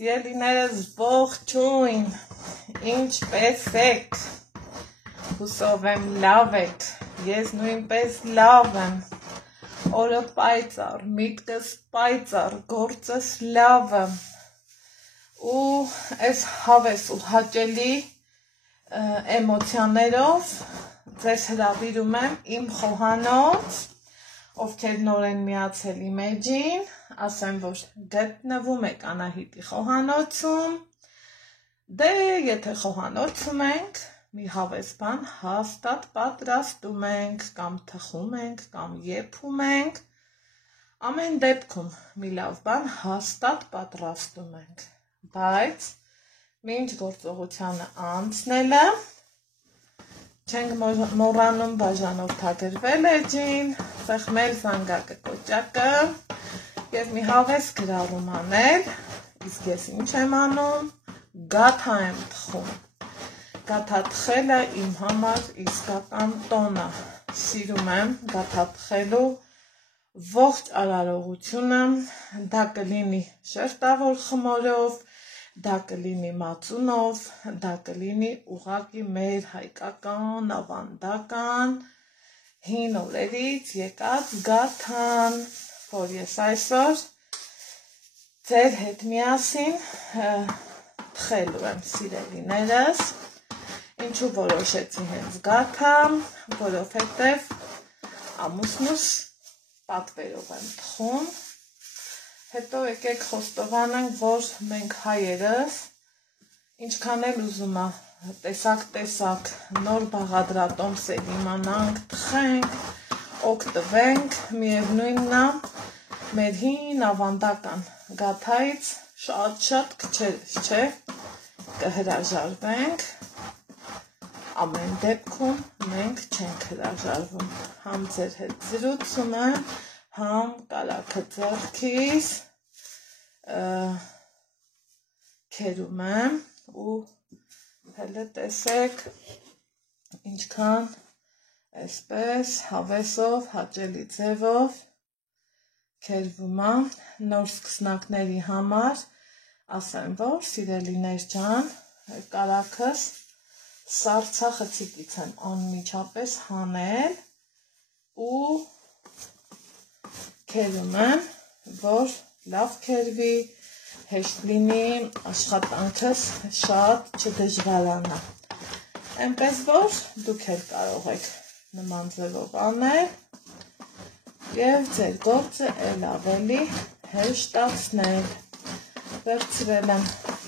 Սիրելիներս ողջույն, ինչպես եք, հուսով եմ լավ եք, ես նույնպես լավ եմ, օրը պայծառ, միտքս պայծառ, գործս լավ եմ, ու այս հավես ու հաճելի էմոցիաներով ձեզ հրավիրում եմ իմ խոհանոց, ովքեր նոր են միացել իմ էջին, ասեմ, որ գտնվում եք Անահիտի խոհանոցում, դե եթե խոհանոցում ենք, մի հավես բան հաստատ պատրաստում ենք, կամ թխում ենք, կամ եփում ենք, ամեն դեպքում մի լավ բան հաստատ պատրաստում ենք, բայց մինչ գործողությանը անցնելը, չենք մոռանում բաժանորդագրվել էջին, սեղմել զանգակը կոճակը և մի հավես գրառում անել, իսկ ես ինչ եմ անում, գաթա եմ թխում, գաթա թխելը իմ համար իսկական տոն է, սիրում եմ գաթա թխելու ողջ արարողությունը, դա կլինի շերտավոր խմորով, դա կլինի մածունով, դա կլինի ուղղակի մեր հայկական, ավանդական, հին օրերից եկած գաթան, որ ես այսօր ձեր հետ միասին թխելու եմ, սիրելիներս, ինչու որոշեցի հենց գաթա, որովհետև ամուսնուս պատվերով եմ թխում, հետո եկեք խոստովանենք, որ մենք հայերս, ինչքան էլ ուզում է տեսակ նոր բաղադրատոմսեր իմանանք, թխենք, օգտվենք, միևնույնն է, մեր հին ավանդական գաթայից շատ քչերս, չէ, կհրաժարվենք, ամեն դեպքում մենք չենք հրաժարվում, համ ձեր հետ զրուցում եմ, համ կարագը ձեռքիս քերում եմ ու հելը տեսեք ինչքան այսպես հավեսով, հաճելի ձևով քերվում է նոր սկսնակների համար, ասեմ, որ սիրելիներ ջան, կարագս սառցախցիկից եմ անմիջապես հանել ու քերում եմ, որ լավ քերվի, հեշտ լինի, աշխատանքս շատ չդժվարանա։ Այնպես որ դուք էլ կարող եք նման ձևով անել և ձեր գործը էլ ավելի հեշտացնել։ Վերցրել եմ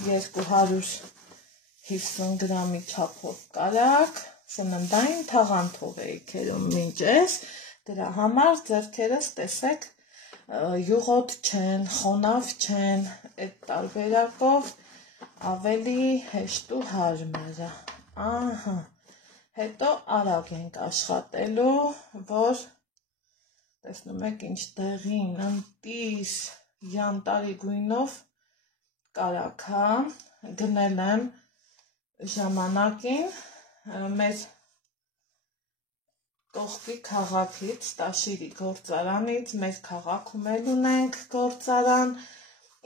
250 գրամի չափով կարագ, սննդային թաղանթով էի քերում մինչ ես, դրա համար ձեռքերս տեսեք յուղոտ չեն, խոնավ չեն, այդ տարբերակով ավելի հեշտ ու հարմար է, ահա, հետո արագ ենք աշխատելու, որ տեսնում եք ինչ դեղին, ընտիր, յանտարի գույնով կարագ է, գնել եմ ժամանակին մեր Կողքի քաղաքից, Տաշիրի գործարանից, մեր քաղաքում էլ ունենք գործարան,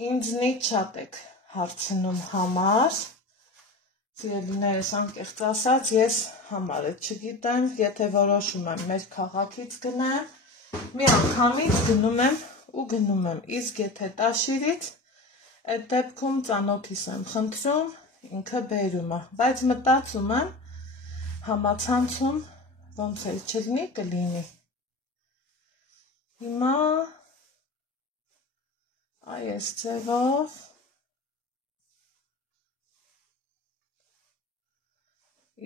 ինձնից շատ եք հարցնում համար, սիրելիներս անկեղծ ասած, ես համարը չգիտեմ, եթե որոշում եմ մեր քաղաքից գնեմ, մի անգամից գնում եմ, իսկ եթե Տաշիրից, այդ դեպքում ծանոթիս եմ խնդրում, ինքը բերում է, բայց մտածում եմ, համացանցում ոնց էլ չլինի, կլինի։ Հիմա այս ձևով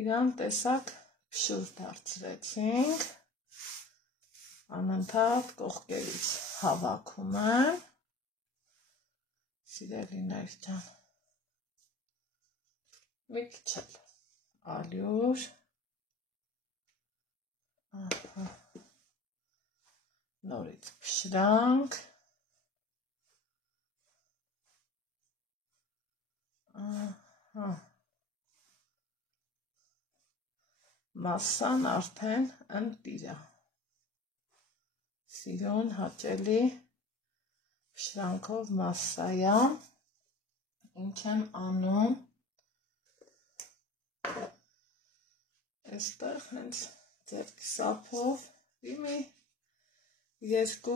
իրան տեսակ փշուր դարձրեցինք, անընդհատ կողքերից հավաքում եմ, սիրելիներ ջան, մի քիչ էլ ալյուր, նորից փշրանք, մասսան արդեն ընտիր է, սիրուն հաճելի փշրանքով մասսայա, ինչ եմ անում, այստեղ հենց ձեռքի սափով մի 2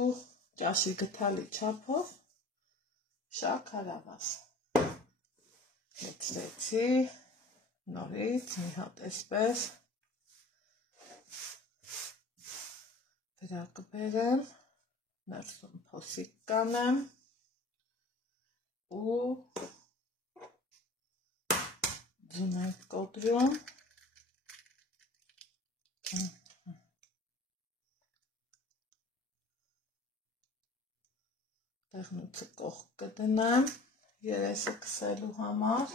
ճաշի գթալի չափով շաքարավազ հեծրեցի, նորից մի հատ այսպես վրա կբերեմ, ներսում փոսիկ կանեմ ու ձուն ենք կոտրում, տեղնուցը կողք կդնեմ, երեսը կսելու համար,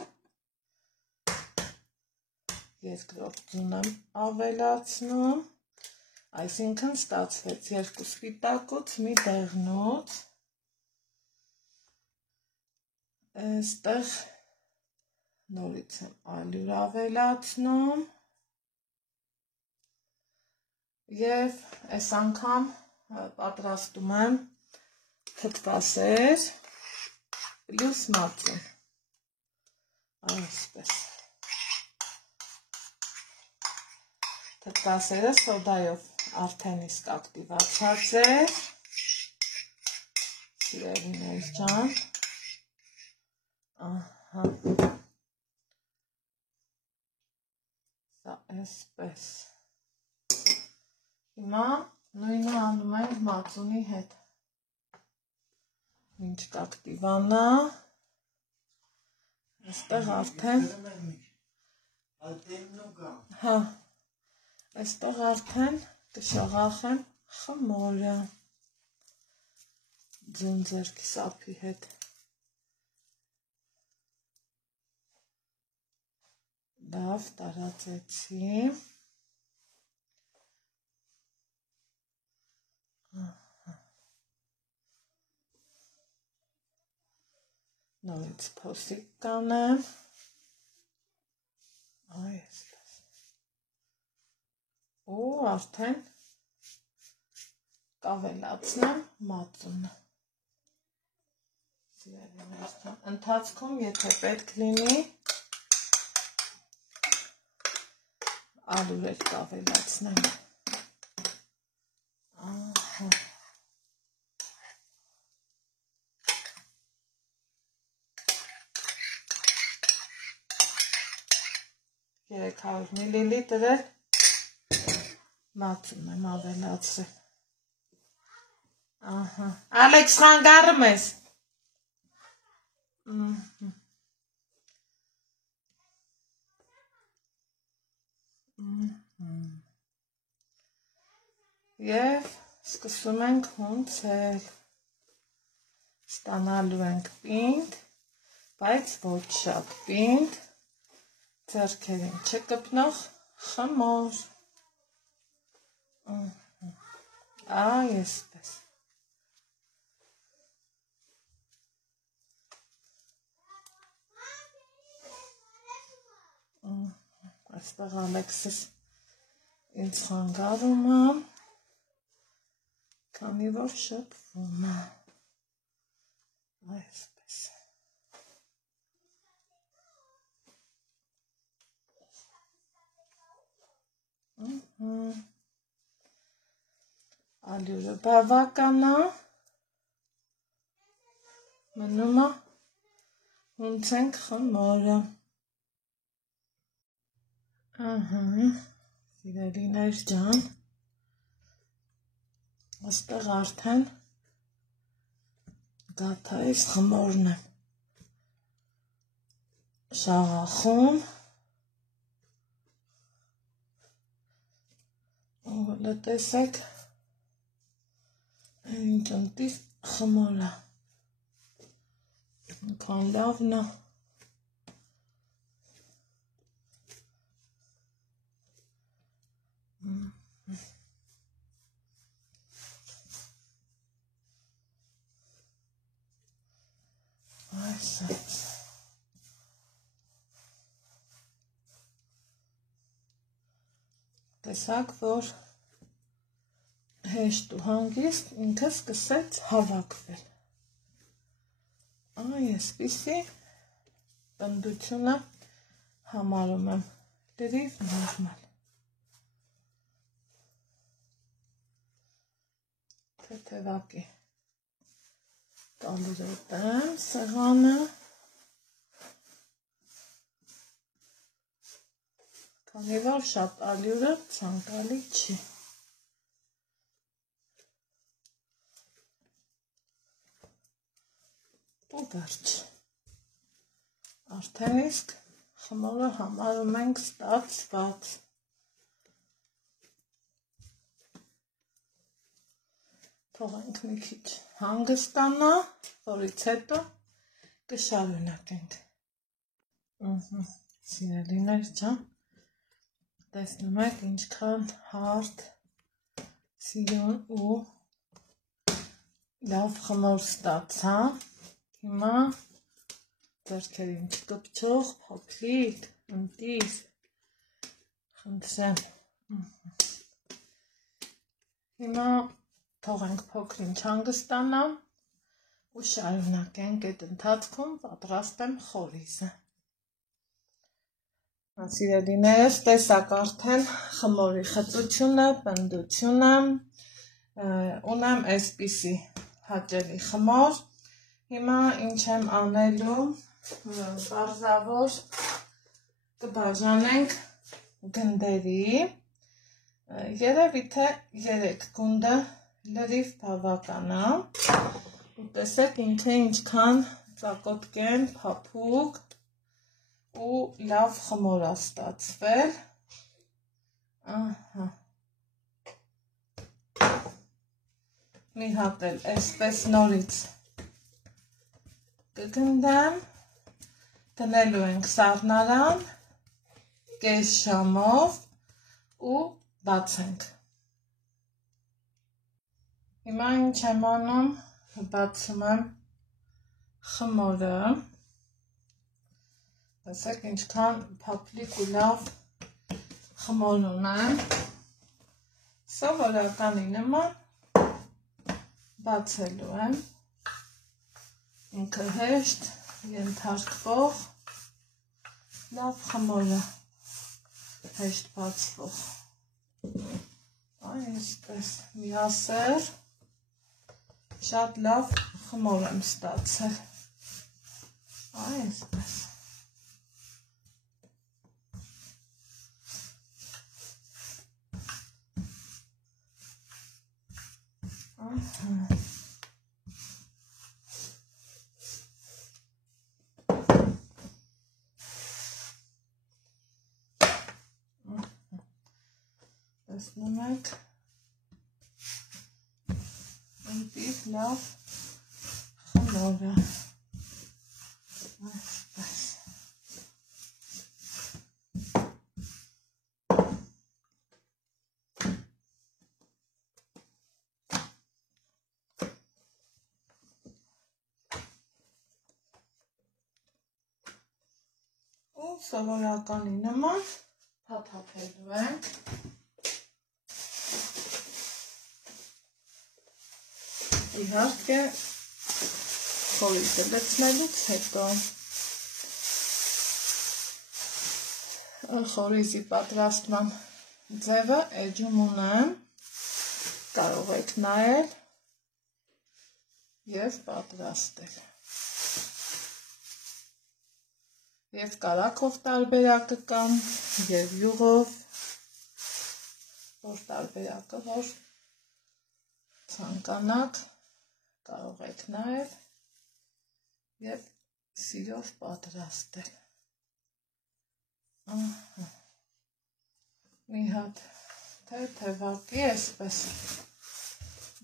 երկրորդ ձուն եմ ավելացնում, այսինքն ստացվեց 2 սպիտակուց մի դեղնուց, այստեղ նորից եմ ալյուր ավելացնում և այս անգամ պատրաստում եմ թթվասեր պլյուս մածուն, այսպես, թթվասերը սոդայով արդեն իսկ ակտիվացած է, սիրելիներ ջան, ահա, սա այսպես, հիմա նույնը անում ենք մածունի հետ, մինչ կակտիվանա, այստեղ արդեն, հա, այստեղ արդեն կշաղախեմ խմորը, ձուն ձեռքի սափի հետ, լավ տարածեցի, նորից փոսիկ կանեմ, այսպես, ու արդեն կավելացնեմ մածունը, ընթացքում եթե պետք լինի, ալյուր էլ կավելացնեմ, ահա, 300 միլիլիտր մածուն եմ ավելացրել, ահա, Ալեքս խանգարում ես, և սկսում ենք հունցել, ստանալու ենք պինդ, բայց ոչ շատ պինդ, ձեռքերին չկպնող խմոր, այսպես, այստեղ Ալեքսս ինձ խանգարում է, քանի որ շփվում է, այսպես, ալյուրը բավական է, մնում է հունցենք խմորը, ահա, սիրելիներ ջան, այստեղ արդեն գաթայիս խմորն եմ շաղախում, ու տեսեք, ինչ ընտիր խմոր է, ինքան լավն է, այսպես, տեսակ, որ հեշտ ու հանգիստ ինքը սկսեց հավաքվել, այսպիսի պնդությունը համարում եմ լրիվ նորմալ։ Թեթևակի տալրետեմ սեղանը, քանի որ շատ ալյուրը ցանկալի չի։ Ու վերջ։ Արդեն իսկ խմորը համարում ենք ստացված։ Թողենք մի քիչ հանգստանա, որից հետո կշարունակենք։ Սիրելիներ ջան, տեսնում եք ինչքան հարթ, սիրուն ու լավ խմոր ստացա։ Հիմա ձեռքերին չկպչող, փոքրիկ, ընտիր, խնդրեմ։ Հիմա թողենք փոքրինչ հանգստանա ու շարունակենք այդ ընթացքում պատրաստեմ խորիզը։ Սիրելիներս, տեսակ արդեն խմորի խծությունը, պնդությունը, ունեմ այսպիսի հաճելի խմոր։ Հիմա ինչ եմ անելու, պարզավոր կբաժանենք գնդերի, երևի թե 3 գունդը լրիվ բավական է, ու տեսեք ինքը ինչքան ծակոտկեն, փափուկ ու լավ խմոր է ստացվել։ Մի հատ էլ այսպես նորից կգնդեմ, դնելու ենք սառնարան, կես ժամով ու բացենք։ Հիմա ինչ եմ անում, բացում եմ խմորը, տեսեք ինչքան փափլիկ ու լավ խմոր ունեմ, սովորականի նման բացելու եմ, ինքը հեշտ ենթարկվող լավ խմորը, հեշտ բացվող, այսպես միասեր շատ լավ խմոր եմ ստացել, այսպես։ Տեսնում եք, ընտիր լավ խմորը, այսպես։ Ու սովորականի նման փաթաթելու ենք։ Իհարկե խորիզը լցնելուց հետո խորիզի պատրաստման ձևը էջում ունեմ, կարող եք նայել և պատրաստել։ Եվ կարագով տարբերակը կամ և յուղով, որ տարբերակը որ ցանկանաք, կարող եք նայել և սիրով պատրաստել։ Մի հատ թեթևակի այսպես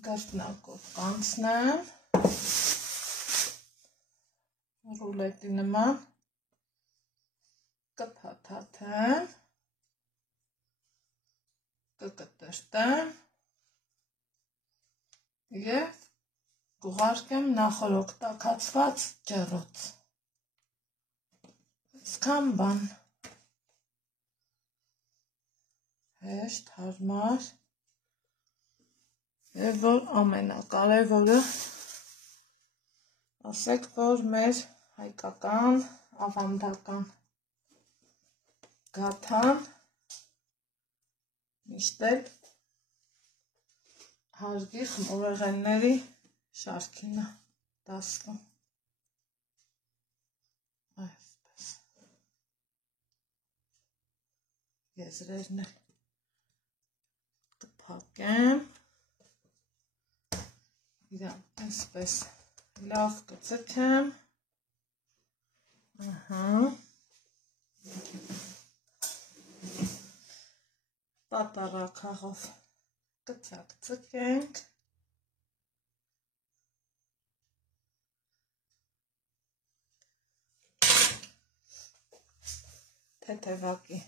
գրտնակով կանցնեմ, ռուլետի նման կփաթաթեմ, կկտրտեմ և կուղարկեմ նախորդ տաքացված ջեռոց։ Այսքան բան, հեշտ, հարմար, և որ ամենակարևորը, ասեք, որ մեր հայկական ավանդական գաթան միշտ էլ հարգի խմորեղենների շարքին է դասվում այսպես եզրերն էլ կփակեմ իրան այսպես լավ կծկեմ պատարակաղով կծակցկենք թեթևակի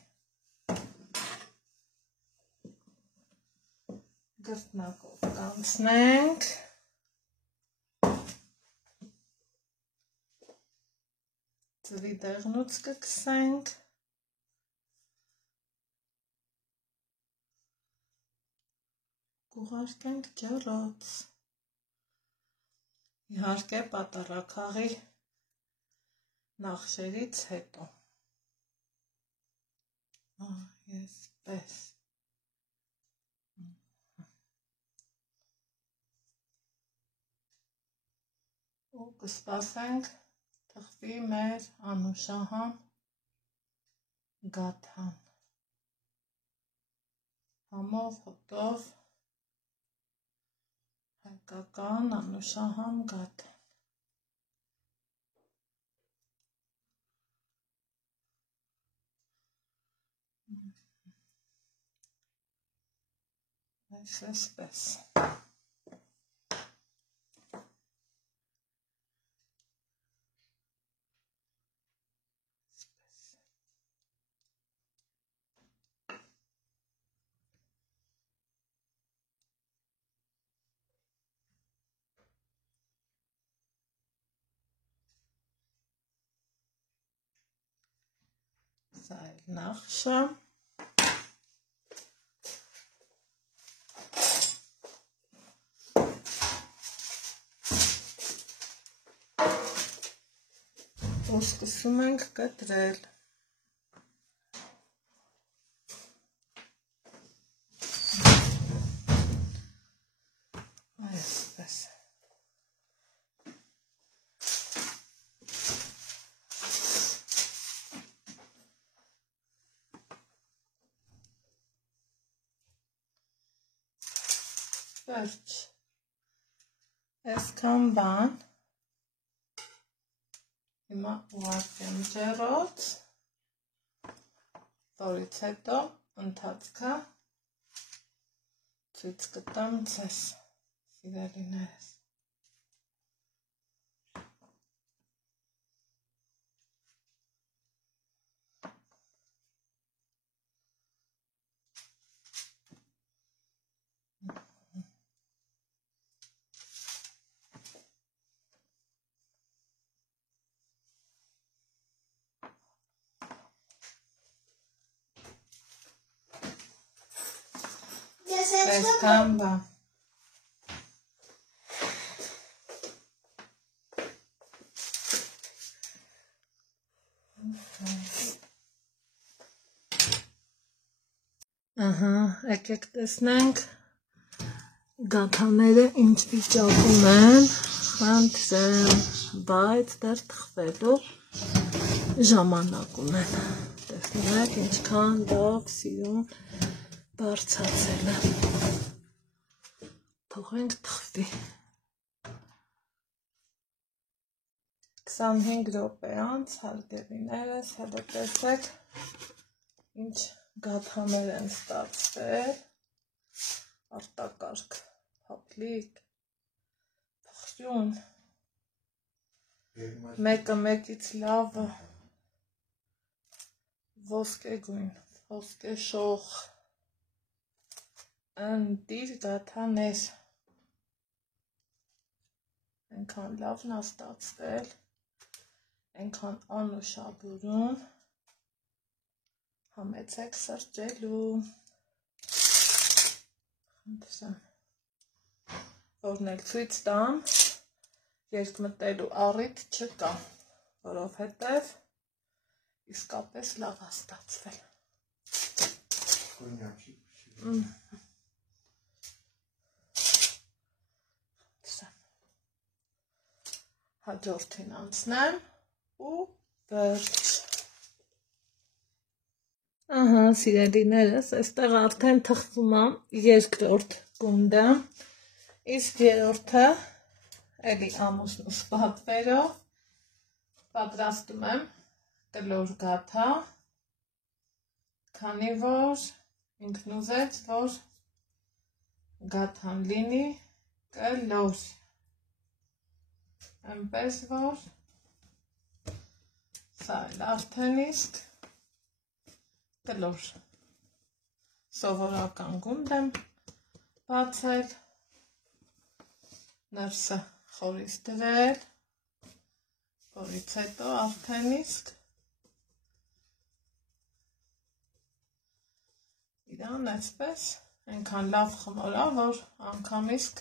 գրտնակով կանցնենք ծվի դեղնուց կքսենք կուղարկենք ջրոց իհարկե պատարակաղի նախշերից հետո այսպես ու կսպասենք թխվի մեր անուշահամ գաթան համով հոտով հայկական անուշահամ գաթան այսպես սա էլ նախշը ու սկսում ենք կտրել այսպես վերջ այսքան բան հիմա ուղարկեմ ջրոց որից հետո ընթացքը ցույց կտամ ձեզ սիրելիներս այսքան բան եկեք տեսնենք գաթաները ինչ վիճակում են խնդրեմ բայց դեռ թխվելու ժամանակ ունեն տեսնում եք ինչքան լավ սիրուն բարձացել է թողենք թխվի 25 րոպե անց հարգելիներս հետո տեսեք ինչ գաթաներ են ստացվել արտակարգ փափլիկ փխրուն մեկը մեկից լավը ոսկեգույն ոսկեշող ընտիր գաթաներ այնքան լավն է ստացվել այնքան անուշաբուրուն համեցեք սրճելու որն էլ ցույց տամ երկմտելու առիթ չկա որովհետև իսկապես լավ է ստացվել։ Հաջորդին անցնեմ ու վերջ։ Ահա, սիրելիներս, այստեղ արդեն թխվում է երկրորդ գունդը, իսկ երրորդը էլի ամուսնուս պատվերով պատրաստում եմ կլոր գաթա, քանի որ ինքն ուզեց, որ գաթան լինի կլոր, այնպես որ սա էլ արդեն իսկ կլոր սովորական գունդ եմ բացել, ներսը խորից դրել, որից հետո արդեն իսկ իրան այսպես այնքան լավ խմորա, որ անգամ իսկ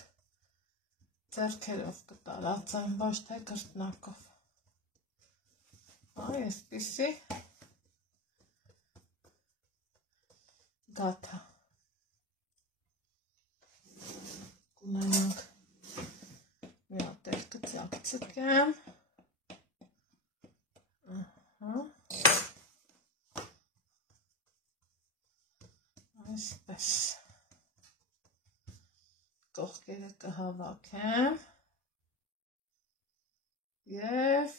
ձեռքերով կտարածեմ, ոչ թե կրտնակով։ Այ այսպիսի գաթա կունենանք, մի հատ էլ կծակցկեմ, այսպես կողքերը կհավաքեմ և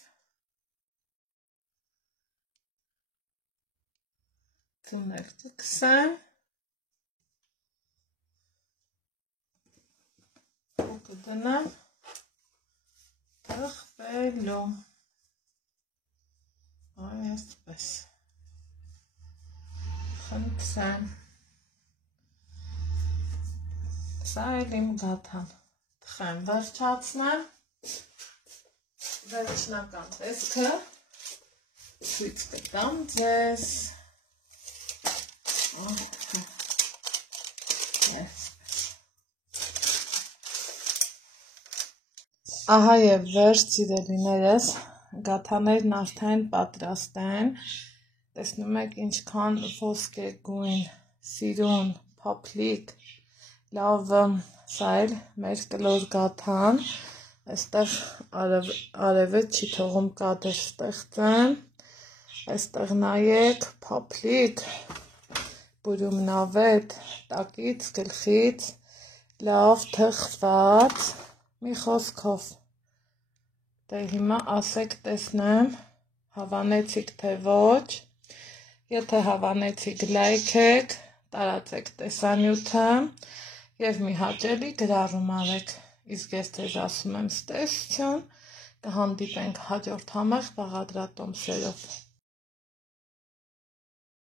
ձուներ կքսեմ ու կդնեմ թխվելու, այ այսպես, խնդրեմ, սա էլ իմ գաթան, թխեմ, վերջացնեմ, վերջնական տեսքը ցույց կտամ ձեզ, ահա և վերջ, սիրելիներս, գաթաներն արդեն պատրաստ են, տեսնում եք ինչքան ոսկեգույն, սիրուն, փափլիկ, լավ, սա էլ մեր կլոր գաթան, այստեղ արևը չի թողում կադր ստեղծեմ, այստեղ նայեք, փափլիկ, բուրումնավետ, տակից, գլխից, լավ թխված, մի խոսքով, դե հիմա ասեք տեսնեմ, հավանեցիք թե ոչ, եթե հավանեցիք լայքեք, տարածեք տեսանյութը և մի հաճելի գրառում արեք, իսկ ես ձեզ ասում եմ ստեսություն, կհանդիպենք հաջորդ համեղ բաղադրատոմսերով։